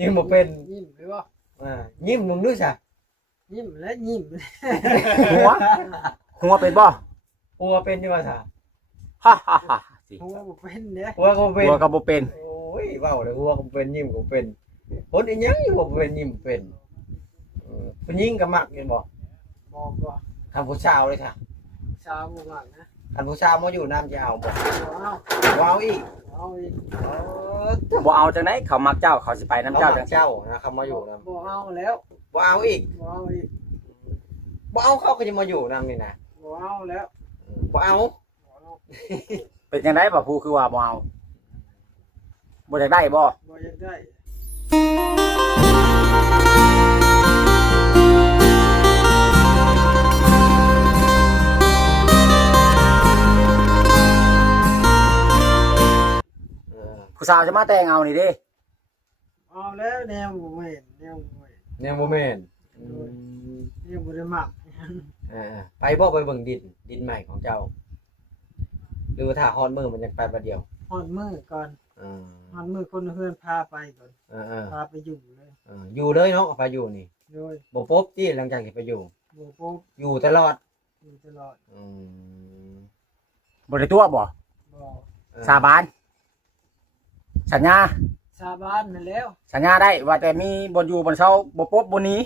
ยิ้มบ่เป็น ยิ้มหรือว่า ยิ้มมึงดูซะ ยิ้มและยิ้ม หัวหัวเป็นบ่ หัวเป็นอยู่ว่าซะ ฮ่าฮ่าฮ่าสิ หัวบ่เป็นเนี่ย หัวก็บ่เป็น หัวก็บ่เป็น โอ้ยเว้าเลยหัวก็เป็นยิ้มก็เป็นคนอีหยังอยู่บ่เป็นยิ้มเป็นผู้หญิงก็มักเห็นบ่ บอกว่า คำผู้ชาวเลยค่ะ ชาวบ่มากนะ คันผู้ชาวมาอยู่น้ำจะเอาบ่ ว้าว ว้าวอีก เอาอีก บ่เอาจังได๋เขามักเจ้าเขาสิไปนํ เจ้า เจ้าจัง เจ้านะเขามาอยู่นำ บ่เอาแล้ว บ่เอาอีก บ่เอาอีก บ่เอาเขาก็จะมาอยู่นำนี่นะ บ่เอาแล้ว บ่เอา บ่เอา เป็นจังได๋บ่ผู้คือว่าบ่เอาบ่อยากได้บ่ บ่อยากได้ ผู้สาวจะมาแต่งเอานี่เด้ เอาแล้วแนวบ่เห็นแนวบ่เห็น แนวบ่แม่น แนวบ่ได้มัก ไปบ่ไปเบิ่งดินใหม่ของเจ้าหรือว่าถ้าฮอดมื้อมันยังไปบ่เดียว ฮอดมื้อก่อนฮอดมื้อคนเฮือนพาไปก่อนพาไปอยู่เลย อยู่เลยเนาะไปอยู่นี่ โดย บ่พบที่หลังจากที่ไปอยู่ บ่พบ อยู่ตลอด อยู่ตลอด บ่ได้ตัวบ่ บ่ สาบานสัญญา ชาวบ้านนั่นแล้ว สัญญาได้ว่าแต่มีบ่อยู่บ่เช้าบ่ปบบ่หนี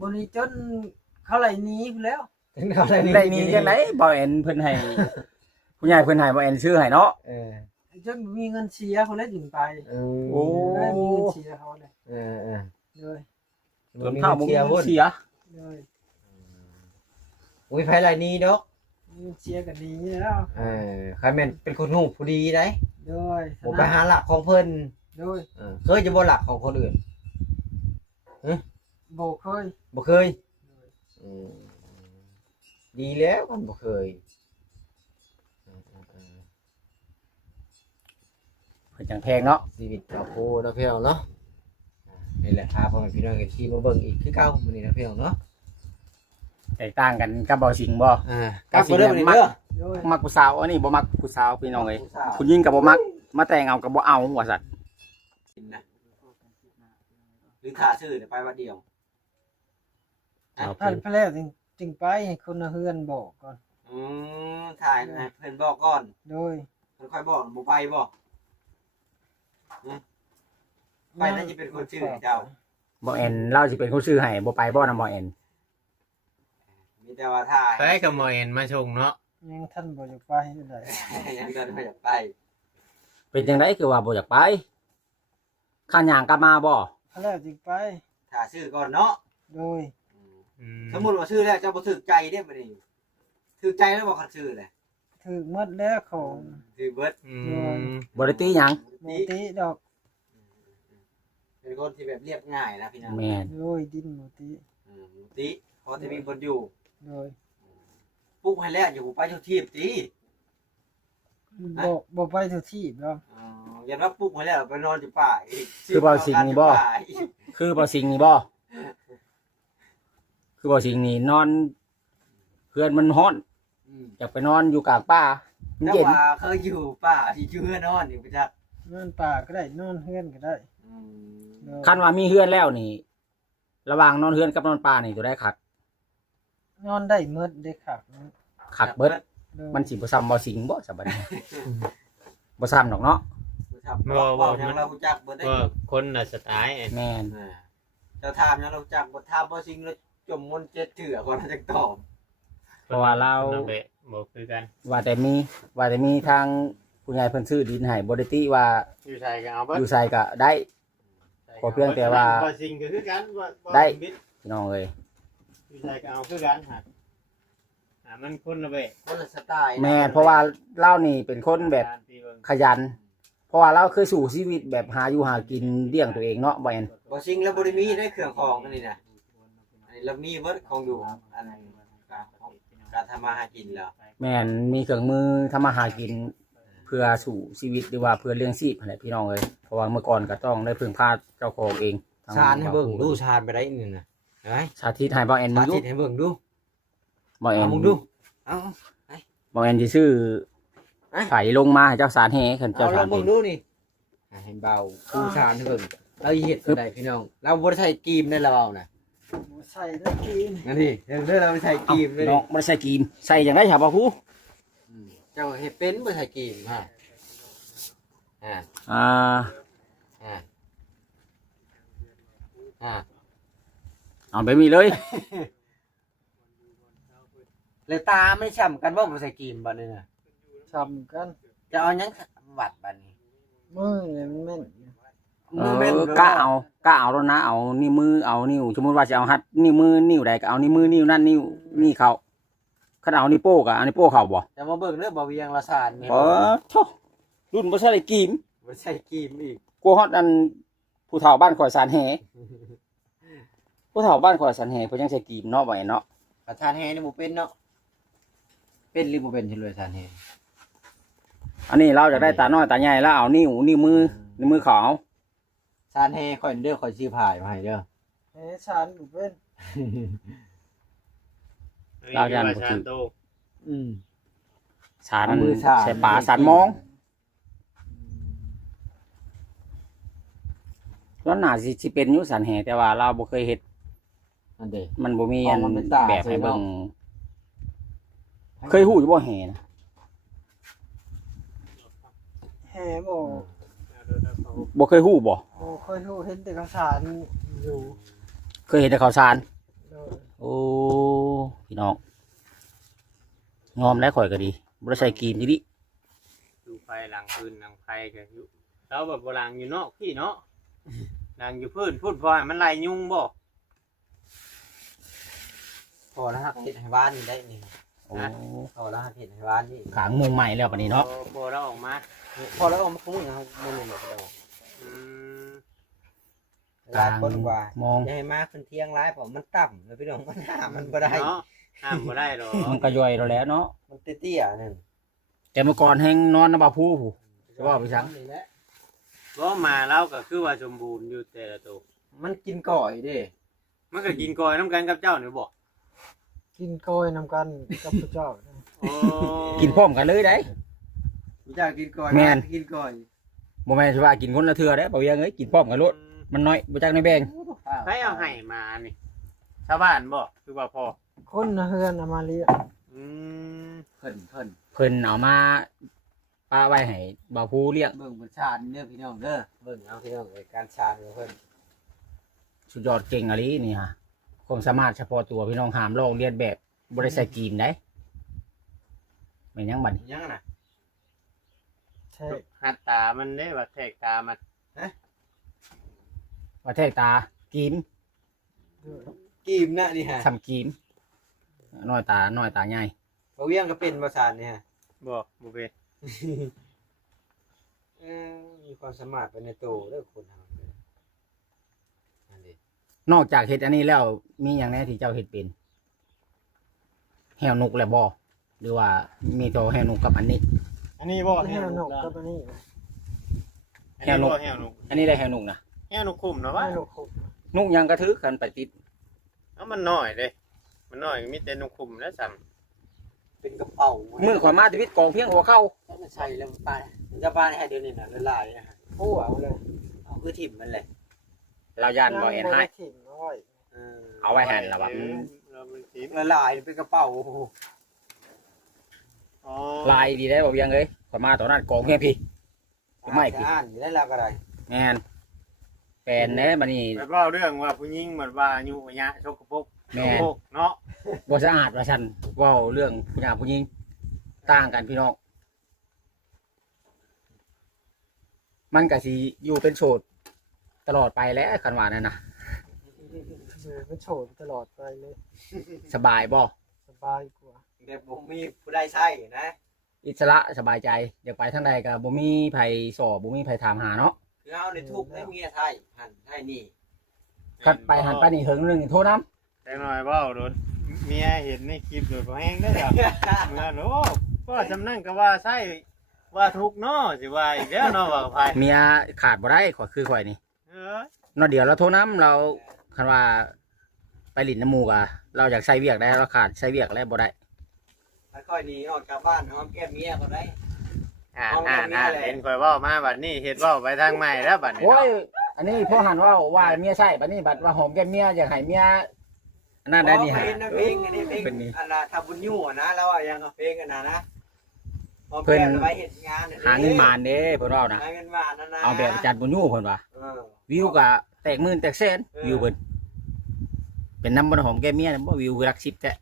บ่นี้จนเขาไล่หนีพุ่นแล้ว ถึงเอาอะไร ได้หนีจังได๋บ่แอนเพิ่นให้ผู้ใหญ่เพิ่นให้บ่แอนชื่อให้เนาะ จนบ่มีเงินเสียคนแล้วจึงไป โอ้ ได้มีเงินเสียเขาเลยเลย จนข้าวบ่มีเงินเสีย เลย อุ้ยไผไรนี้ดอก มีเงินเสียก็ดีแล้ว ใครแม่นเป็นคนฮู้ผู้ดีได้ โดย บ่ไปหาหลักของเพิ่น โดย เคยจะบ่หลักของคนอื่น บ่เคย บ่เคยดีแล้วมันบ่เคย เพิ่นจังแพงเนาะ ชีวิตเราโคเนาะพี่น้องเนาะนี่แหละพาพ่อแม่พี่น้องกันที่มาเบิ่งอีกคือเก่ามื้อนี้นะพี่น้องเนาะ แตกต่างกันกับบ่สิงบ่ กลับมาเด้อมื้อนี้เด้อ โดย มักผู้สาวอันนี้บ่มักผู้สาวพี่น้องเอ้ยผู้หญิงก็บ่มักมาแต่งเอาก็บ่เอาว่าซั่น หรือถ้าซื้อไปวัดเดียว ท่านพระแล้วจึงไปให้คนเฮือนบอกก่อน ถ่ายให้เพิ่นบอกก่อน โดย เพิ่นค่อยบอกบ่ไปบ่ไปน่าจะเป็นคนชื่อเจ้า บ่แอนเราสิเป็นคนซื้อให้บ่ไปบ่นำบ่แอน มีแต่ว่าถ่าย ไปกับหมอเอ็นมาชงเนาะ ยังท่านบ่อยากไปได้ ยังเดินไม่อยากไป เป็นจังได๋คือว่าบ่อยากไปข้าหยังกลับมาบ่ พระแล้วจึงไป ถ่ายชื่อก่อนเนาะ โดย สมมุติว่าชื่อแล้วเจ้าบ่ถูกใจเด้บัดนี้ถูกใจแล้วบ่คันชื่อเลย ถึกหมดแล้วของ ชื่อเบิด บ่ได้ตีหยัง บ่ติดอก เป็นคนที่แบบเรียบง่ายนะพี่น้อง แม่น โดยดินบ่ติ ติพอจะมีคนอยู่ โดย ปลุกให้แล้วอยู่ไปทุกทีติ บ่ไปทุกที่ดอก อย่าว่าปลุกให้แล้วไปนอนอยู่ป่าอีก คือบ่สิงนี่บ่คือบ่สิงนี่บ่คือบ่สิงนี่นอนเพื่อนมันร้อนอยากไปนอนอยู่กลางป่ามัน แต่ เย็น ว่าเคยอยู่ป่าที่ชื่อนอนอยู่ประจักษ์ นอนป่าก็ได้นอนเฮือนก็ได้โดย คันว่ามีเฮือนแล้วนี่ ระหว่างนอนเฮือนกับนอนป่านี่ตัวได้คัก นอนได้หมดเด้ครับ คักเบิด โดย มันสิบ่ซ้ำบ่สิงบ่ซะบัดนี้บ่ซ้ำดอกเนาะ บอกยังเราจักบ่ได้ ว่าคนน่ะสไตล์ แม่น จะถามยังเราจักบ่ถามบ่สิงแล้วจมมนต์เจ็ดเถื่อก่อนจะตอบ เพราะว่าเรา เบะบ่คือกัน ว่าแต่มีทางผู้ใหญ่เพิ่นซื้อดินให้บ่ได้ติว่า อยู่ไทยก็เอาเบิด อยู่ไสก็ได้ ขอเพียงแต่ว่า บ่สิ่งก็คือกันบ่ ได้ พี่น้องเอ้ย อยู่ไทยก็เอาคือกันหามันคนละเบะ คนละสไตล์ แม่นเพราะว่าเรานี่เป็นคนแบบขยัน เพราะว่าเราเคยสู่ชีวิตแบบหาอยู่หากินเลี้ยงตัวเองเนาะบ่แม่น บ่สิงแล้วบ่ได้มีได้เครื่องของอันนี้น่ะอันนี้เรามีเบิดของอยู่อันนั้นการทำมาหากินแล้ว แม่นมีเครื่องมือทำมาหากินเพื่อสู่ชีวิตหรือว่าเพื่อเลี้ยงชีพนั่นแหละพี่น้องเอ้ยเพราะว่าเมื่อก่อนก็ต้องได้พึ่งพาเจ้าของเอง ชาญให้เบิ่งดูชาญไปได้อีกนึงน่ะเห็นไหม สาธิตให้บ่แอน สา มึง ธิตให้เบิ่งดู บ่แอน มึงดูเอา บ่แอนสิซื้อไถลงมาให้เจ้าสารแห่คัน เอา เจ้า ล สา อ รง เอ เบิ่ง ง ดูนี่ ให้เบาผู้ชานให้เบิ่งเราเฮ็ดได้พี่น้องเราบ่ได้ใช้กรีมได้ละเบาน่ะ ใส่ได้กิน นั่นนี่เรื่องเราไม่ใช้กรีมเลย น้องบ่ได้ใส่กรีมใส่จังได๋ครับบ่ฮู้ เจ้าเฮ็ดเป็นบ่ใช้กรีมฮะอ่า อ่า อ่าอ่า เอาแบบนี้เลย แล้วตาไม่ช้ำกันบ่บ่ใช้กรีมบัดนี้น่ะ ซ้ำกัน จะเอาหยังวัดบัดนี้ มือเนี่ยมันแม่น เออกะเอาแล้วนะเอานิ้วมือเอานิ้วสมมุติว่าจะเอาหัดนิ้วมือนิ้วใดก็เอานิ้วมือนิ้วนั่นนิ้วนี่เข้าคันเอานิ้วโป้ก็เอานิ้วโป้เข้าบ่ จะมาเบิ่งเด้อบ่เวียงละสานนี่ เออโธ่รุ่นบ่ใช่ได้กรีม บ่ใช้กรีมอีก กลัวฮอดอันผู้เฒ่าบ้านข่อยสานแหผู้เฒ่าบ้านข่อยสานแหเพิ่นยังใช้กรีมเนาะบ่เนาะ ประธานแฮนี่บ่เป็นเนาะเป็นหรือบ่เป็นเฉลยทานแฮ อันนี้เราจะได้ตาน้อยตาใหญ่แล้วเอานิ้วมือเขาเอา ทานแฮข่อยเด้อข่อยชื่อพายมาให้เด้อ เฮ้ชานบุเป็น เรายันบ่ ชา ถื น อ โต สาร เอามือสาน ใส่ปลาสารมองแล้วน่าสิเป็นอยู่สันแหแต่ว่าเราบ่เคยเฮ็ด นั่นเด้ มันบ่มีอัน อ๋อมันเป็นตา แบบให้เบิ่ง ใช่ เคยฮู้อยู่บ่แหนะ แห่บ่ บ่เคยฮู้บ่ โอ้ค่อยรู้เห็นแต่ข้าวสารอยู่ เคยเห็นแต่ข้าวสาร โดย โอ้พี่น้องงอมแล้วข่อยก็ดีบ่ได้ใส่กรีมอยู่ดิ ดูไฟหลังพื้นหลังไฟก็อยู่เราแบบบ่หลังอยู่นอกพี่เนาะหลังอยู่พื้นพูดพอให้มันไล่ยุงบ่ พอแล้วฮักเฮ็ดให้บ้านนี่ได้นี่ โอ้ พอแล้วฮักเฮ็ดให้บ้านนี่ ขางมุงใหม่แล้วบัดนี้เนาะ พอเราออกมา พอแล้วเอามาคุ้มเฮาบ่รู้บ่ได้ อืม หลายคนว่าม อง อย่าให้มาขึ้นเที่ยงหลายเพราะมันต่ำแล้วพี่น้องมันหามันบ่ได้ เนาะห้ามบ่ได้หรอก มันก็ย่อยแล้วแหล้วเนาะ มันเตี้ยๆนั่น แต่เมื่อก่อนแฮงนอนน้ำบ่าผู้ผู้จะว่าไปซัง นี่แหละ บ่มาเราก็คือว่าสมบูรณ์อยู่แต่ละตัว มันกินก่อยเด้ มันก็กินกอยน้ำกันกับเจ้านี่บ่ กินก้อยนำกันกับพระเจ้า โอ้ กินพร้อมกันเลยได้ รู้จักกินก่อย แม่น กินก่อย บ่แม่นสิว่ากินคนละเทื่อเด้บ่เวียงเอ้ยกินพร้อมกันโลดมันน้อยบ่จักในแบ่ง ใครเอาให้มานี่ชาวบ้านบ่คือว่าพ่อ คนนะเฮือนเอามาเลี้ยง อืม เพิ่น เพิ่นเอามาป้าไว้ให้บ่าวผู้เลี้ยง เบิ่งประชาชนเด้อพี่น้องเด้อเบิ่งเอาพี่น้องในการชาญของเพิ่น สุดยอดเก่งอะลีนี่ฮะความสามารถเฉพาะตัวพี่น้องห้ามลอกเลียนแบบบ่ได้ใส่กรีมได้แม่นยังบัดนี้ ยังน่ะ แท้ หัดตามันได้ว่าแทกตามัน ว่าแทกตากรีม กีมนะนี่ฮะ ทำกรีมน้อยตาใหญ่ บ่เวียงก็เป็นประชาชนนี่ฮะ บ่บ่เป็น มีความสามารถไปในตัวเด้อคนเฮาเด้อนั่นดิ นอกจากเฮ็ดอันนี้แล้วมีอย่างแน่ที่เจ้าเฮ็ดเป็นแหวนกและบ่หรือว่ามีตัวแหวนกกับอันนี้ อันนี้บ่ แห่นกกับอันนี้ อันนี้บ่แหวนก อันนี้ได้แหวนกนะ แหวนกคุ้มเนาะว่า แห่นกครบ นกยังกระทึกกันไปติด เอามันน้อยเด้มันน้อยมีแต่นกคุ้มแล้วซ้ำ เป็นกระเป๋า มือข่อยมาชีวิตกองเพียงหัวเข้า มันใช่แล้วมันป้ามันจะป้าให้เดี๋ยวนี้น่ะละลายนะฮะ ผู้เอาเลย เอาคือถิ่มมันเลย เราย่านบ่แอนให้ ถิ่นน้อย เอาไว้หันละบัด เราเป็นทีม ละลายเป็นกระเป๋าโอ้โห อ๋อ ลายดีได้บ่เวียงเอ้ยข่อยมาตอนนั้นกองเพียงพี่ ไม่ผิด อ่านอยู่ได้แล้วก็ได้ แม่นแปลนแหน่บัดนี้ แบบว่าเรื่องว่าผู้หญิงเหมือนว่าอายุยะชกกระปก แม่ ชกกระปกเนาะ บ่สะอาดว่าซั่นเว้าเรื่องผู้หญิงผู้หญิงต่างกันพี่น้องมันก็สิอยู่เป็นโสดตลอดไปแล้วคันว่านั่นน่ะ มันโฉดตลอดไปเลย สบายบ่ สบายกว่า แบบผมมีผู้ใดใช่นะ อิสระสบายใจอยากไปทางใดก็บ่มีไผสอบบ่มีไผถามหาเนาะ คือเอาในทุกข์ให้เมียไทยหันไทยนี่ คัดไปหันไปนี่เฮิงนึงนี่โทรนำ แต่หน่อยเว้าโดนเมียเห็นในคลิปโดนบ่แห้งได้อจ้ะเมื่อโลก็จำนั่งก็ว่าใช่ว่าทุกข์เนาะสิว่าอีกแล้วเนาะว่ากับไผ เมียขาดบ่ได้ข่อยคือข่อยนี่ เออ เนาะเดี๋ยวเราโทรนำเราคันว่าไปหลินน้ำหมูกเราอยากใช้เวียกได้เราขาดใช้เวียกแล้วบ่ได้ ถ้าค่อยหนีออกจากบ้านหอมแก้มเมียก็ได้ เห็นข่อยเว้ามาบัดนี้เฮ็ดเว้าไปทางใหม่แล้วบัดนี้ โอ้ยอันนี้พ่อหันว่าเมียใช่บัดนี้บัดว่าหอมแก้มเมียอยากให้เมียอันนั้นได้นี่ฮะ เพลงอันนี้เพลง เป็นนี่ อันน่ะทำบุญยู่นะแล้วยังเพลงอันน่ะนะเพิ่นไปเฮ็ดงาน หาเงินมาเด้เพิ่นว่านะ หาเงินมานั่นนะ เอาแบบจัดบุญยู่เพิ่นว่าวิวก็แตกหมื่นแตกแสนวิวเพิ่นเป็นน้ำบ่หอมแก้มเมียบ่วิวรัก10แท้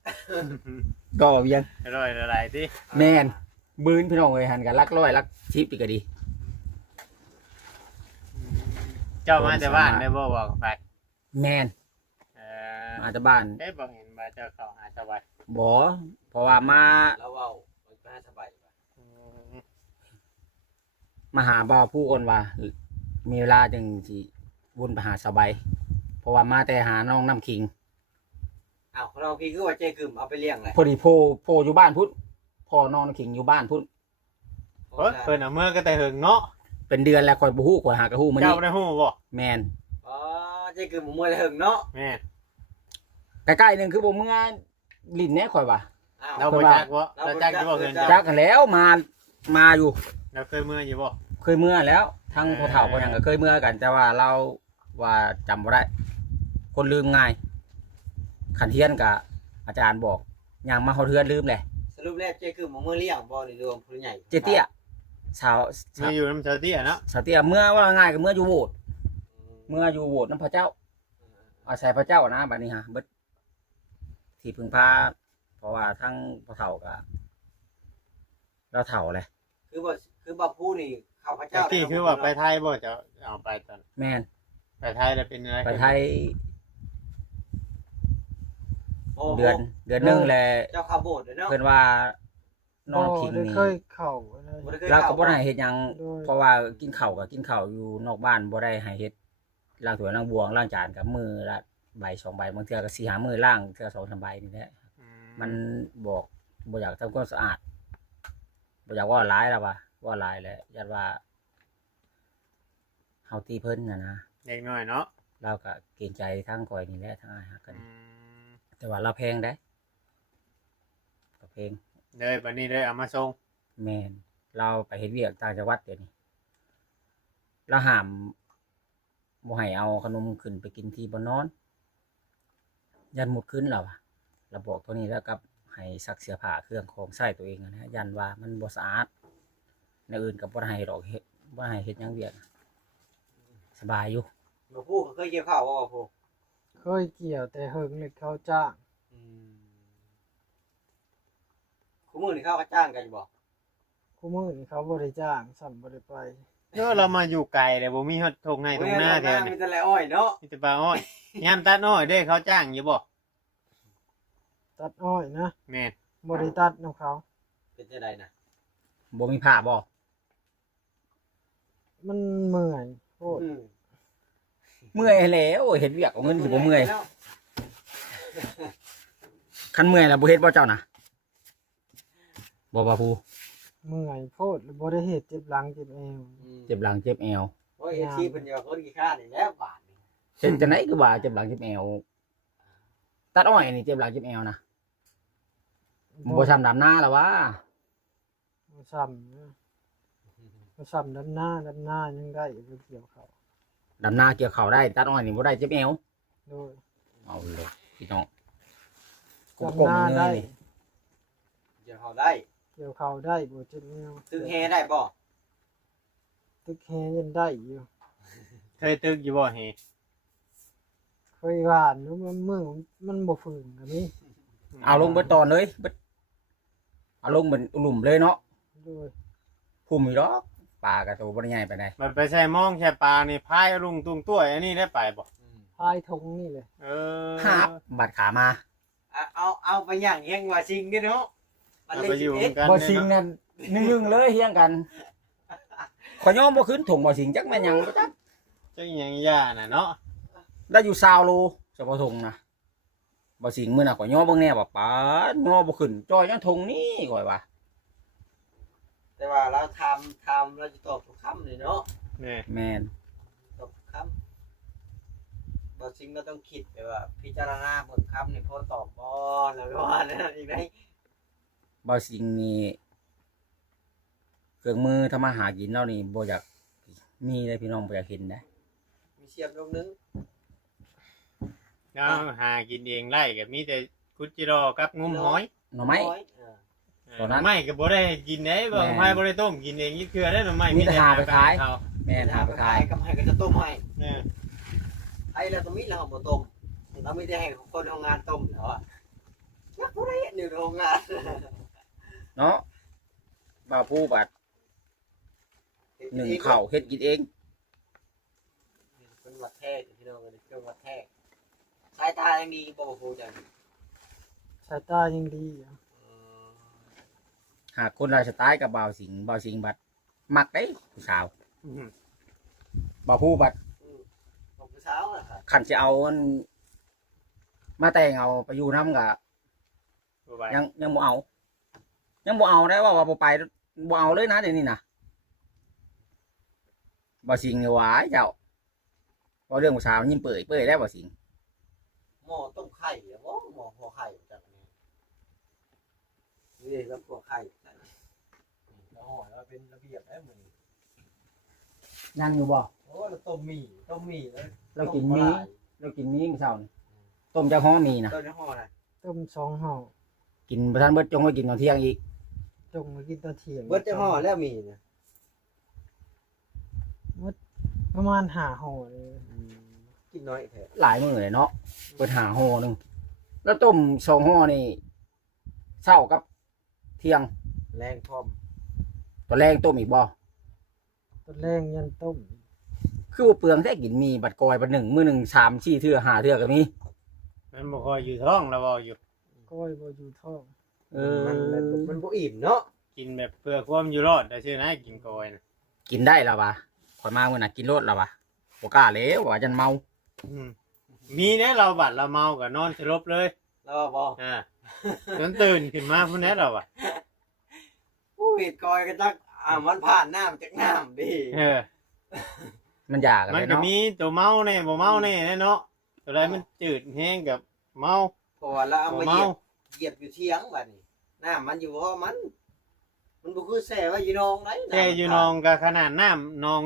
ก็เวียง อร่อยละลายติ แม่นบืนพี่น้องเอ้ยหันกันรักร้อยรัก10อีกก็ดี เจ้ามาแต่บ้านได้บ่บอกไป แม่น เออ มาจากบ้าน ได้บ่เห็นว่าเจ้าเข้าหาสบาย บ่เพราะว่ามา แล้วเว้าไปสบาย มาหาบ่าวผู้คนว่า มีเวลาจึงสิวนไปหาสบายเพราะว่ามาแต่หาน้องน้ำคิง อ้าวเราพี่คือว่าเจ๊กึ่มเอาไปเลี้ยงเลย พอดีโพอยู่บ้านพุ่นพ่อน้องน้ำคิงอยู่บ้านพุ่น เพิ่นเอาเมื่อก็แต่หึงเนาะ เป็นเดือนแล้วคอยบ่ฮู้คอยหากระฮู้มื้อ เจ้า นี้ ได้ฮู้บ่ แม่น อ๋อเจ๊กึ่มมวยหึงเนาะ แม่น ใกล้ๆนึงคือบ่เมื่อลิ้นแหน่ข่อยว่า อ้าว เราบ่จักบ่เราจักอยู่บ่เพิ่น จักกันแล้วมาอยู่ เราเคยเมื่ออยู่บ่ เคยเมื่อแล้วทั้งพ่อเฒ่าพ่อหยังก็เคยเมื่อกันแต่ว่าเราว่าจำบ่ได้ คนลืมง่ายขันเทียนกับอาจารย์บอกอย่างมาเขาเทือนลืมเลย สรุปแล้วเจ๊กึ่มมวยเลี้ยงบ่นี่รวมผู้ใหญ่ เจเตี้ยสาว เมื่ออยู่น้ำเชาเตี้ยเนาะ สาวเตี้ยเมื่อว่าง่ายกับเมื่ออยู่โบสถ์เมื่ออยู่โบสถ์น้ำพระเจ้าอาศัยพระเจ้านะบัดนี้ฮะเบิดที่พึ่งพาเพราะว่าทั้งพ่อเฒ่ากับเราเฒ่าเลย คือบ่ผู้นี่ข้าพเจ้า ที่คือว่าไปไทยบ่จะเอาไปตอน แม่น ไปไทยแล้วเป็นอะไร ไปไทยเดือนหนึงแหละ เจ้าข้าโบสถ์เนาะ เพิ่นว่าน้องคิง ได้ นี่ เคยเข้าอะไร เราก็บ่ได้เฮ็ดหยัง โดย เพราะว่ากินข้าวก็กินข้าวอยู่นอกบ้านบ่ได้ให้เฮ็ดล้างถ้วยล้างบวงล้างจานกับมือละใบ2ใบบางเทื่อก็4 5มื้อล้างเทื่อ2 3ใบนี่แหละมันบอกบ่อยากทำความสะอาดบ่อยากว่าหลายแล้วว่าหลายแหละญาติว่าเฮาตีเพิ่นน่ะนะ เด็กน้อยเนาะ เราก็เกรงใจทั้งข่อยนี่แหละทั้งอ้ายฮักกัน แต่ว่าเราแพงได้ก็แพง เลยบัดนี้เลยเอามาส่ง แม่นเราไปเฮ็ดเวียกต่างจังหวัดเดี๋ยวนี้เราห้ามบ่ให้เอาขนมขึ้นไปกินที่บ่นอนยันหมดขึ้นแล้วอะเราบอกตัวนี้แล้วกับให้ซักเสื้อผ้าเครื่องของใช้ตัวเองนะยันว่ามันบ่สะอาดในอื่นก็บ่ได้ให้ดอกเฮ็ดบ่ให้เฮ็ดหยังเวียกสบายอยู่ บ่ผู้เคยเกี่ยวข้าวบ่ผู้ เคยเกี่ยวแต่เฮิงเลยเขาจ้าง คู่มือนี่เขาก็จ้างกันอยู่บ่ คู่มื้อนี่เขาบ่ได้จ้างซ้ํบ่ได้ไป เนาะเรามาอยู่ไกลเลยบ่มีฮอดทงในทงหน้าแถว มี นี้ แต่ละอ้อยเนาะ มีแต่ปลาอ้อยยามตัดอ้อยเด้เขาจ้างอยู่บ่ ตัดอ้อยนะ แม่น บ่ได้ตัดนํเขา เป็นจังไดนะ บ่มีผ้าบ่ มันเมื่อยโพด เมื่อยแล้วเฮ็ดเวียกเอาเงินสิบ่เมื่อยคันเมื่อยแล้วบ่เฮ็ดบ่เจ้านะบ่บ่ผู้ เมื่อยโพดแล้วบ่ได้เฮ็ดเจ็บหลังเจ็บเอว เจ็บหลังเจ็บแอว โอ้ยที่เพิ่นจะคนกี่ค่านี่แล้วบาทนี่ เช่นจังไหนคือว่าเจ็บหลังเจ็บแอวตัดอ้อยนี่เจ็บหลังเจ็บแอวนะบ่ช้ำดำหน้าแล้ววะ บ่ซ้ำนะบ่ซ้ำดำหน้ายังได้บ่เกี่ยวเขา ดำหน้าเกี่ยวเข่าได้ตัดอ้อยนี่บ่ได้เจ็บแอว โดย เอาเลยพี่น้อง ดำหน้าได้ เกี่ยวข้าวได้ เกี่ยวเขาได้บ่เจ็บเอว ตึกแฮได้บ่ ตึกแฮยังได้อยู่ เคยตึกอยู่บ่เฮ เคยว่านอยู่มันมือมันบ่ฟื้นก็มี เอาลงเบิดตอนเลยเบิดเอาลงเหมือนหลุมเลยเนาะ โดย พุ่มอีดอกปลากระโตบ่ได้ใหญ่ปานใด มันไปใช้มองแค่ปลานี่พายลุงตุงตัวอันนี้ได้ไปบ่ พายทงนี่เลย เออ หาบบัดขามา เอาไปย่างเฮงว่าจริงเด้เนาะ เอาไปอยู่กัน บ่สิงนั่นนึ่งๆเลยเฮียงกันขอยยอมบ่ขึ้นถุงบ่สิงจักแม่นหยังบ่จัก จังหยังย่าน่ะเนาะ ได้อยู่20โลเฉพาะถุงนะบ่สิงมื้อน่ะขอยยอมเบิ่งแน่ว่าปานยอบ่ขึ้นจอยยังถุงนี้ข่อยว่า แต่ว่าเราทำเราจะตอบทุกคำเลยเนาะ แม่ แม่น ตอบทุกคำบ่จริงเราต้องคิดไปว่า พิจารณาบทคำนี่พอตอบบ่แล้วว่านั่นอีกได้ บ่สิงนี่ เครื่องมือทำมาหากินเรานี่บ่อยากมีเลยพี่น้องบ่อยากเห็นนะ มีเสียบลงนึง เราหากินเองไล่ก็มีแต่คุดจิโร่กับงุ้มหอย หน่อไม้ ตอนนั้น หน่อไม้ก็บ่ได้กินได้บ่ แม่ ไม้บ่ได้ต้มกินเองนี่คือได้หน่อไม้ มีแต่หาไปขาย เขา แม่นหาไปขาย กับให้ก็จะต้มให้ เออ ไอ้เราตรงนี้เราบ่ต้มเราไม่ได้ให้คนทำงานต้มแล้วอ่ะนักบ่ได้อยู่โรงงาน เนาะบ่าวผู้บัดหนึ่งข้าวเฮ็ดกินเอง เป็นวัดแท้พี่น้องเป็นเครื่องวัดแท้สายตายังดีบ่ฮู้จัง สายตายังดีอยู่ หากคนราชสไตล์กับบ่าวสิงห์บัดมักได้ผู้สาว อืม บ่าวผู้บัด ของผู้สาวน่ะครับ คันจะเอาอันมาแต่งเอาไปอยู่นำก็ บ่ไหว ยังบ่เอา ยังบ่เอาได้ว่าบ่ไปบ่เอาเลยนะเดี๋ยวนี้นะบ่สิงห์นี่หวายเจ้าบ่เรื่องผู้สาวยิ้มเปื่อยได้บ่สิงห์ หม้อต้มไข่อะบ่หม้อห่อไข่จังนี่แล้วพวกไข่แล้วห่อแล้วเป็นระเบียบได้มื้อนี้ ยังอยู่บ่ โอ้เราต้มหมี่แล้ว เรากินมีเรากินมีมื้อเช้านี่ต้มจักฮ้อมีนะ ต้มในห่อน่ะ ต้ม2ห่อ กินบ่ทันเบิดจงไว้กินตอนเที่ยงอีก จงมากินตอนเที่ยง เบิดจะห่อแล้วมีนะ ประมาณ5ห่อเลย กินน้อยแท้ หลายมื้อเลยเนาะเปิดหาห่อหนึงแล้วต้ม2ห่อนี่เช้ากับเที่ยง แรงพร้อม ตอนแรงต้มอีกบ่ ตอนแรกยันต้ม คือว่าเปลืองแท้กินมีบัดกอยบัดหนึ่งมื้อหนึง3 4เทื่อ5เทื่อก็มี มันบ่ค่อยอยู่ท้องแล้วบ่อยู่ ก้อยบ่อยู่ท้อง เอ มันบ่อิ่มเนาะ กินแบบเพื่อความอยู่รอดได้ชื่อนะกินกอยนะ กินได้แล้ววะข่อยมามื้อน่ะกินโลดแล้ววะบ่กล้าแล้วว่าจันเมา อืมมีเนี่ยเราบัดเราเมาก็นอนสลบเลย แล้วบ่ อ่าจนตื่นขึ้นมาพุ่นแน่เราอ่ะ ผู้เฮ็ดกอยก็จักมันผ่านน้ำจากน้ำดิ เออ มันอยากกัน มัน เลย ก็ เนาะ มีตัวเมาแน่บ่เมาแน่เนาะตัวใดมันจืดแห้งกับเมา เพราะว่าเราเอา บ่ มา เมา เหยียบอยู่เที่ยงบัดนี้น้ำมันอยู่เพราะมันบ่คือแซ่ว่าอยู่นองไหน แค่อยู่หนองก็ขนาดน้ำหนอง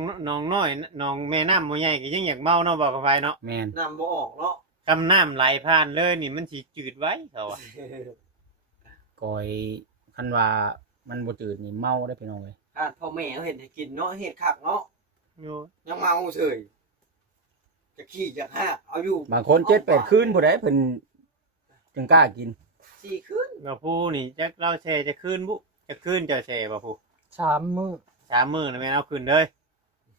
น้อยหนองแม่น้ำบ่ใหญ่ก็ยังอยากเมาเนาะบอกกับไปเนาะ แม่น น้ำบ่ออกเนาะ กำน้ำไหลผ่านเลยนี่มันสิจืดไว้เขาอ่ะ กอยคันว่ามันบ่จืดนี่เมาได้พี่น้องเอ้ย ขาดพ่อแม่เขาเห็นให้กินเนาะเฮ็ดคักเนาะ อยู่ ยังเมาเฉยจะขี้จะหากเอาอยู่ บางคน7 8คืนผู้ใดเพิ่นจึงกล้ากิน 4คืน บ่ผู้นี่จักเราแช่จะคืนบุจะคืนจะแช่บ่ผู้ 3มื้อ 3 มื้อน่ะแม่นเอาคืนเลย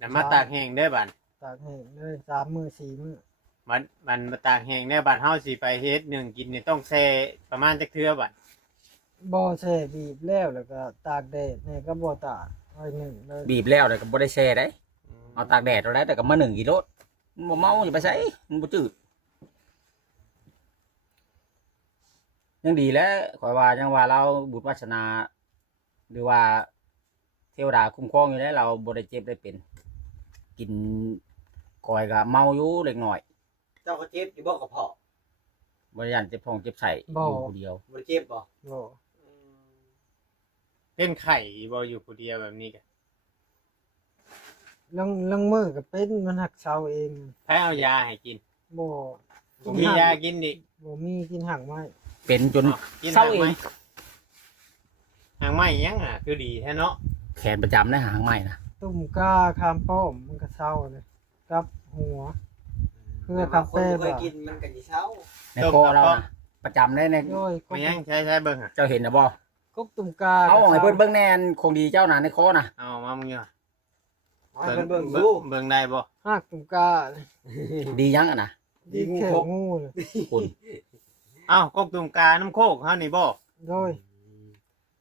นำมาตากแห้งเด้อบัด ตากแห้งเลย3มื้อ4มื้อ มันมาตากแห้งเด้อบัดเฮาสิไปเฮ็ดหนึ่งกินนี่ต้องแช่ประมาณจักเทื่อบัด บ่แช่บีบแล้วแล้วก็ตากแดดนี่ก็บ่ตากไว้นึ่งเลย บีบแล้วแต่ก็บ่ได้แช่ได้เอาตากแดดเอาได้แต่ก็มา1กิโลมันบ่เมาอย่าไปใส่มันบ่จืดยังดีแล้วข่อยว่ายังว่าเราบุญวาสนา หรือว่าเทวดาคุ้มครองอยู่แล้วเราบ่ได้เจ็บได้เป็น กินก่อยก็เมาอยู่เล็กน้อย เจ้าก็เจ็บอยู่บ่กระเพาะ บ่ได้ยันเจ็บท้องเจ็บไส้อยู่ผู้เดียว บ่ได้เจ็บบ่ บ่ เป็นไข่บ่อยู่ผู้เดียวแบบนี้ก็ ลังมื้อก็เป็นมันหักเซาเอง ใครเอายาให้กิน บ่ บ่มียากินดิ บ่มีกินหักไม้ เป็นจน กิน เศร้า หาง เอ ไหม ง หางไหมยังอ่ะคือดีแท้เนาะ แขนประจำได้หางใหม่นะ ตุ่มกาคามป้อมมันก็เซาเลยกับหัว เพื่อคาเฟ่ คนบ่เคย บ่ กินมันก็สิเช้า ในคอเรานะประจำได้ใน โอ้ยก ไม่ ก ยังใช้เบิ่งอ่ะ เจ้าเห็นนะบ่ กกตุ่มกา เอาออกให้เพิ่นเบิ่งแน่นคงดีเจ้านะในคอนะ เอามามึงเนี่ย เอาให้เบิ่งดู เบิ่งได้บ่ หักตุ่มกาเลย ดียังอ่ะนะ ดีแค่งูเลย คุณ อ้าวกกตุ่มกาน้ำโคกเฮานี่บ่ โดย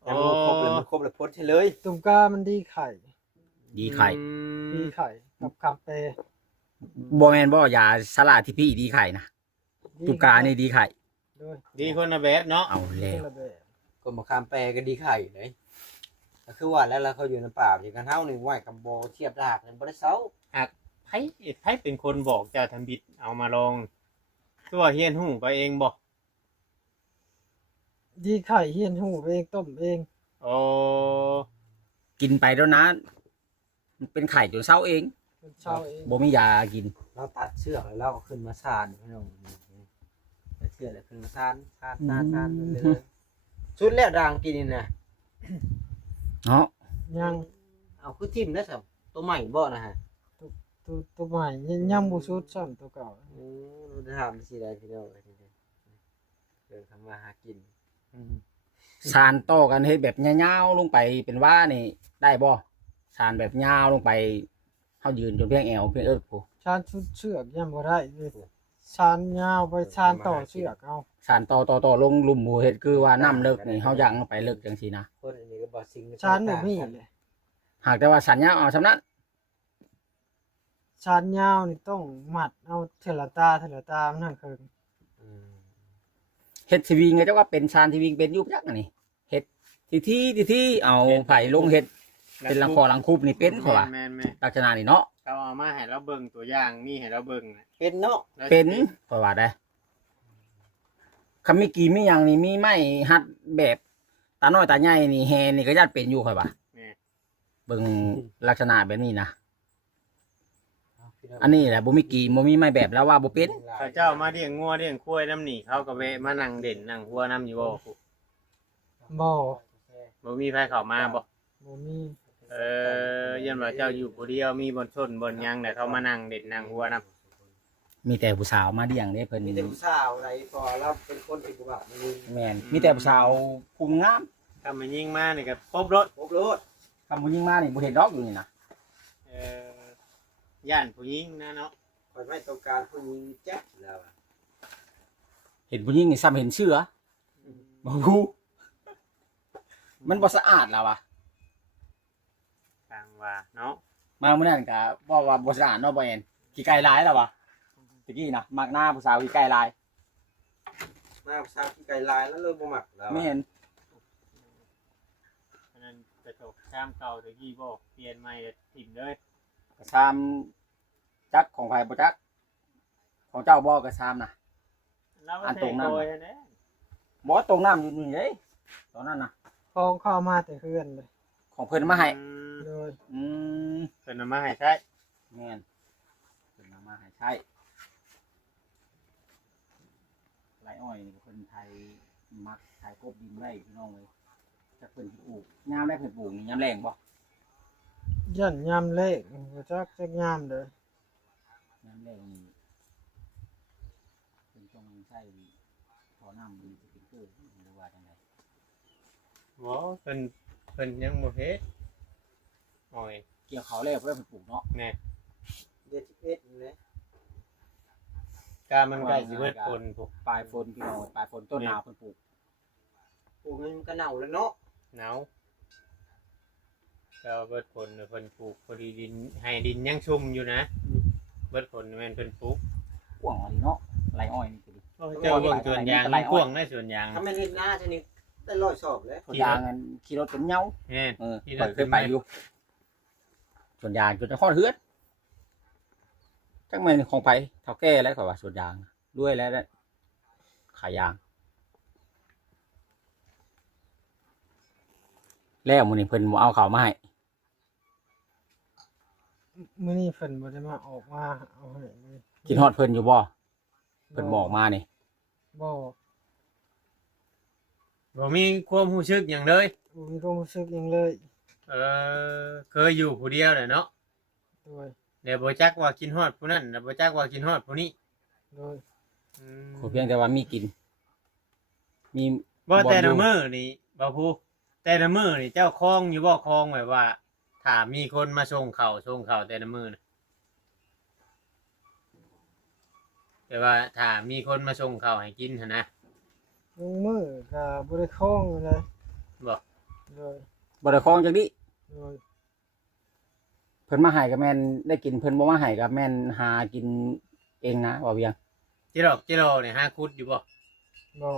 ยังบ่ครบเลยมันครบเลยพดให้เลย ตุ่มกามันดีไข่ ดีไข่ ดีไข่กับคำเป บ่แม่นบ่ยาสลาที่พี่ดีไข่นะตุกานี่ดีไข่ โดย ดีคนละแบบเนาะ เอาแล้ว คนละแบบ คนมะขามแปรก็ดีไข่เลยก็คือว่าแล้วเขาอยู่ในป่าอยู่กันเฮานี่ไหวกับโบเทียบดากนี่บ่ได้เซา ไผเป็นคนบอกเจ้าทำบิดเอามาลองตัวเฮียนหูไปเองบ่ ดีไข่เฮียนหูเองต้มเอง โอ้ กินไปแล้วนะมันเป็นไข่จนเศร้าเอง เป็นเช้าเอง บ่มียากิน เราตัดเชือกแล้วเราก็ขึ้นมาซานพี่น้องแล้วเชือกแล้วขึ้นมาซานเลยสุดแล้วด่างกินนี่นะ เนาะ ยัง เอาคือทิ่มนะสับตัวใหม่บ่นะฮะ ตัวใหม่ยังบ่สุดซ้ำตัวเก่า รู้ทำสิได้พี่น้องเดินทำมาหากิน สานต่อกันเฮ็ดแบบยาวๆลงไปเป็นว่านี่ได้บ่สานแบบยาวลงไปเฮายืนจนเพียงแอวเพียงเอิ้นผู้ ชานชุดเชือกยังบ่ได้เลยชานยาวไปชานต่อเชือกเอา สานต่อลงหลุมหมู่เฮ็ดคือว่าน้ำเลิกนี่เฮาย่างลงไปเลิกจังซี่นะ คนอันนี้ก็บ่ซิง ชานบ่มีเลย หากแต่ว่าสัญญาเอาสำนั้น ชานยาวนี่ต้องมัดเอาเทละตามันนั่นคือ เฮ็ดทีวีไงเจ้าว่าเป็นชานทีวีเป็นอยู่จักอันนี่เฮ็ดที่เอาไผลงเฮ็ดเป็นลังคอลังคูบนี่เป็นเพราะว่า แม่น ลักษณะนี่เนาะ ๆเขาเอามาให้เราเบิ่งตัวอย่างมีให้เราเบิ่งน่ะ เป็นเนาะ แล้ว เป็นเพราะว่าได้คำมีกี่มีหยังนี่มีไม้หัดแบบตาน้อยตาใหญ่นี่แฮนี่ก็ญาติเป็นอยู่ค่อยว่า แม่ เบิ่งลักษณะแบบนี้นะอันนี้แหละบ่มีกี่บ่มีไม้แบบแล้วว่าบ่เป็น เขาเจ้ามาเลี้ยงงัวเลี้ยงควายน้ำนี่เขาก็แวะมานั่งเด่นนั่งหัวน้ำอยู่บ่ บ่ บ่มีไผเข้ามาบ่ บ่มี ยันว่าเจ้าอยู่ผู้เดียวมีบนชนบนหยังแต่เขามานั่งเด่นนั่งหัวน้ มีแต่ผู้สาวมาเลี้ยงเด้เพิ่น มีแต่ผู้สาวอะไรพอเราเป็นคนที่กูแบบมัน แม่นมีแต่ผู้สาวภูมิงาม ำถ้ามันยิงมานี่ก็ปบรถ พบรถ คำผู้หญิงมานี่บ่เห็นดอกอยู่นี่นะ ย่านผู้หญิงนะเนาะ คอยไม่ต้องการผู้หญิงแจ๊กแล้ว เห็นผู้หญิงนี่ซ้ำเห็นเชื้อบ่ฮู้มันบ่สะอาดแล้ววะ ต่างว่าเนาะ มามื้อนั้นก็บอกว่าบ่สะอาดเนาะบ่แม่นขี้ไก่หลายแล้ววะตะกี้นะมักหน้าผู้สาวขี้ไก่หลาย หน้าผู้สาวที่ไกลลายแล้วเริ่มบ่มักแล้ว ไม่เห็น อันนั้นกระจกชามเก่าตะกี้บ่เปลี่ยนใหม่ก็ถิ่มเลย กระซามจักของไผบ่จักของเจ้าบ่กระซามน่ะ แล้ว อันตรงนั้น โดยนะ บ่ตรงน้ำอยู่นี่เด้ตอนนั้นน่ะ ของเข้ามาแต่เฮือนเลย ของเพิ่นมาให้ โดย อืม เพิ่นเอามาให้ใช้ แม่นเพิ่นเอามาให้ใช้ไรอ้อยนี่ก็เพิ่นไทยมักไทยกบดินไว้พี่น้องเอ้ยจักเพิ่นสิปลูกยามได้เพิ่นปลูกนี่ยามแรงบ่ ยันยามเลขบ่จักยามเด้อย ามแรงนี่เพิ่นต้องใช้ท่อน้ำมันจะเป็นเกิดหรือว่าจังได บ่เพิ่นยังบ่เฮ็ดโอ้ย เกี่ยวเขาวแล้วเพิ่นปลูกเนาะ แน่ เด็ดเอ็ดนี่แหละ กามันใกล้สิเบิดคนพวก ปลายฝนพี่น้องปลายฝนต้นหนาวเพิ่นปลูก ปลูกมันก็เน่าแล้วเนาะ หนาวก็เบิดผลเพิ่นปลูกพอดีดินให้ดินยังชุ่มอยู่นะเบิดผลแม่นเพิ่นปลูก กว้างอันนี้เนาะไรอ้อยนี่คือ เจ้าเบิ่งสวนยางมันกว้างได้สวนยาง ถ้าไม่เห็นหน้าชนิดได้ร้อยสอบเลย ส่วนยางอันขี่รถจนเหงา แม่น ที่เราเคยไปอยู่ส่วนยางจนจะข้อดเฮือดจังแม่นของไผเฒ่าแก่แล้วก็ว่าส่วนยางด้วยแล้วได้ขายยางแล้วมื้อนี้เพิ่นบ่เอาข้าวมาให้ มื้อนี้เพิ่นบ่ได้มาออกมาเอาให้เลย กินฮอดเพิ่นอยู่บ่เพิ่นบอกมานี่ บ่ บ่มีความรู้สึกหยังเลย บ่มีความรู้สึกหยังเลย เคยอยู่ผู้เดียวแหละเนาะ โดย เดี๋ยวบ่จักว่ากินฮอดผู้นั้นแล้วบ่จักว่ากินฮอดผู้นี้ โดย ขอเพียงแต่ว่ามีกิน มี บ่แต่ละมื้อนี่บ่ผู้แต่ละมื้อนี่เจ้าคลองอยู่บ่คลองแบบว่าถ้ามีคนมาส่งข้าวแต่ละมื้อน่ะแต่ว่าถ้ามีคนมาส่งข้าวให้กินหั่นนะ ลงมือก็บ่ได้คล้องเลย บ่ โดย บ่ได้คล้องจังดิ โดย เพิ่นมาให้ก็แม่นได้กินเพิ่นบ่มาให้ก็แม่นหากินเองนะว่าเวียง จิโร่นี่หาคุดอยู่บ่ บ่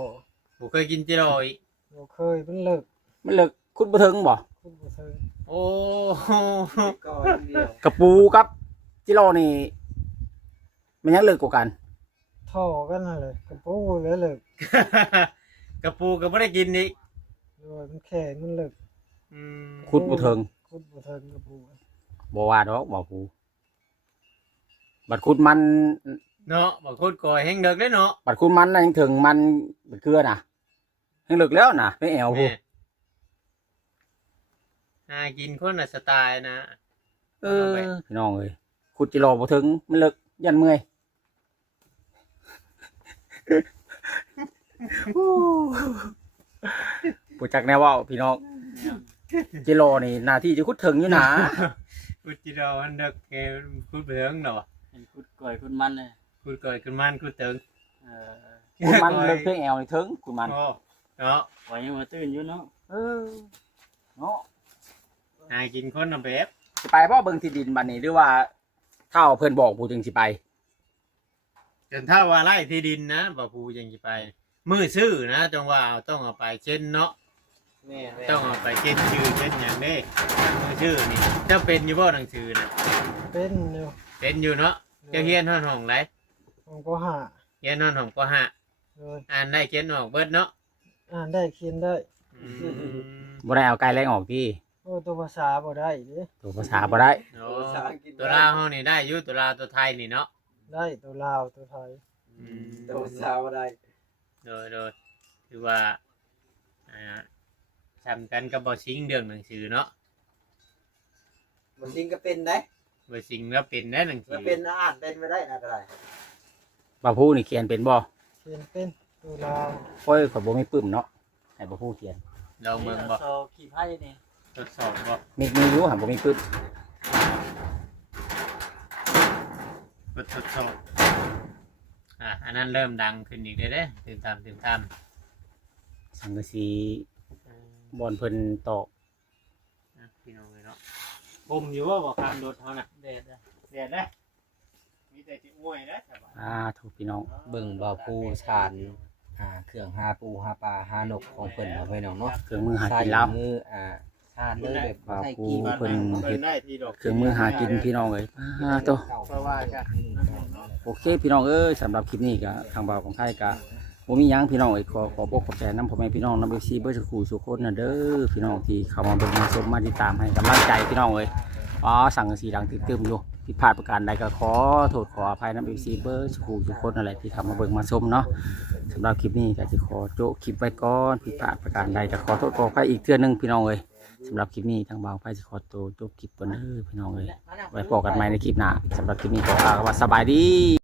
บ่เคยกินจิโร่อีก บ่เคยมันเลิก มันเลิกคุดบ่ถึงบ่ คุณบ่ถึง โอ้ ก็เดียว กระปูกับจิโร่นี่มันยังเลิกกว่ากัน ท่อกันนั่นแหละกระปูเลยเลิก กระปูก็บ่ได้กินอีก โดยมันแข็งมันเลิก อืม คุดบ่ถึง ขุดบ่เทิงกับผู้ บ่ว่าดอกบ่ผู้บัดขุดมัน เนาะบ่คุดก่อยแห้งเด็กเด้เนาะ บัดขุดมันน่ะยังถึงมันบัดเกลือน่ะยังลึกแล้วน่ะไม่แอวผู้ แม่หากินคนละสไตล์นะ เออพี่น้องเอ้ยขุดจิโลบ่ถึงมันลึกยันเมื่อย ผู้จักแนวเว้าพี่น้องจิโลนี่หน้าที่จะขุดถึงอยู่นะ คุดจิรอมันเด็กแกคุดเบิ่งเนาะ เห็นคุดก่อยคุดมันเลย คุดก่อยขึ้นมันคุดเติง เออ ขุดมันลึกเพียงแอวนี่ถึงขุดมัน โอ้เนาะ ไว้ยังมาตื่นอยู่เนาะ เออเนาะ หากินคนละแบบ สิไปบ่เบิ่งที่ดินบัดนี้หรือว่าเท่าเพิ่นบอกผู้จึงสิไป จนถ้าว่าไร่ที่ดินนะบ่ปูยังสิไปมือซื้อนะจงว่าเอาต้องเอาไปเช่นเนาะ แม่น ต้องเอาไปเช่นชื่อเช่นหยังเด้มือชื่อนี่เจ้าเป็นอยู่บ่หนังสือน่ะ เป็นอยู่ เป็นอยู่เนาะเจ้าเฮียนฮ้อนห้องไหน ผมก็หา เฮียนฮ้อนห้องก็หา เลย อ่านได้เขียนออกเบิดเนาะ อ่านได้เขียนได้ อืม บ่ได้เอาไกลแรงออกที่ โอ้ตัวภาษาบ่ได้เด้ ตัวภาษาบ่ได้ โอ้ตัวลาวเฮานี่ได้อยู่ตัวลาวตัวไทยนี่เนาะ ได้ตัวลาวตัวไทย อืม โดนสาวได้ โดยคือว่าทำกันกับบ่ซิงเรื่องหนังสือเนาะ มันจริงก็เป็นได้ บ่ซิงแล้วเป็นได้หนังสื มัน อ เป็นอ่านเป็นไม่ได้นะก็ได้ บ่าวผู้นี่เขียนเป็นบ่ เขียนเป็นตัวลาว โอ้ยข่อยบ่มีปึ้มเนาะให้บ่าวผู้เขียน ลองเบิ่งบ่ โซขี่ไพ่นี่ ทดสอบบ่ มีอยู่หั่นบ่มีปึ้ม ทดสอบอันนั้นเริ่มดังขึ้นอีกเด้ตื่นตาม สังกะสีบ่อนเพิ่นตอก พี่น้องเลยเนาะผมอยู่ว่าบ่คามโดดเฮาน่ะ เด็ดอะ แดดเด้มีแต่สิอ้วยเด้แต่ว่า ถูกพี่น้อง เบิ่งบ่าวผู้ชานเครื่องหาปูหาปลาหานกของเพิ่นเอาไว้น้องเนาะ เครื่องมือหากินลาว มือชานเลยแบบ บ่าว ใส่ ผู้ กีบ เพิ่นเฮ็ด ได้ที่ดอก เครื่องมือหากินพี่น้องเอ้ยโต เพราะว่าจ้ะ โอเคพี่น้องเอ้ยสำหรับคลิปนี้ก็ทางบ่าวของไทยก็บ่มีหยังพี่น้องเอ้ยขอบอกขอบใจนำพ่อแม่พี่น้องนำ FC เบิดทุกคู่ทุกคนน่ะเด้อพี่น้องที่เข้ามาเบิ่งมาชมมาติดตามให้กำลังใจพี่น้องเอ้ยสั่งกะสีดังตึมๆอยู่ผิดพลาดประการใดก็ขอโทษขออภัยนำ FC เบิดทุกคู่ทุกคนนั่นแหละที่เข้ามาเบิ่งมาชมเนาะสำหรับคลิปนี้ก็สิขอโจะคลิปไว้ก่อนผิดพลาดประการใดก็ขอโทษขออภัยอีกเทื่อนึงพี่น้องเอ้ยสำหรับคลิปนี้ทางบ่าวไทยสิขอตัวจบคลิปก่อนเด้อพี่น้องเอ้ยไว้พบกันใหม่ในคลิปหน้าสำหรับคลิปนี้ขอกล่าวคำว่าสบายดี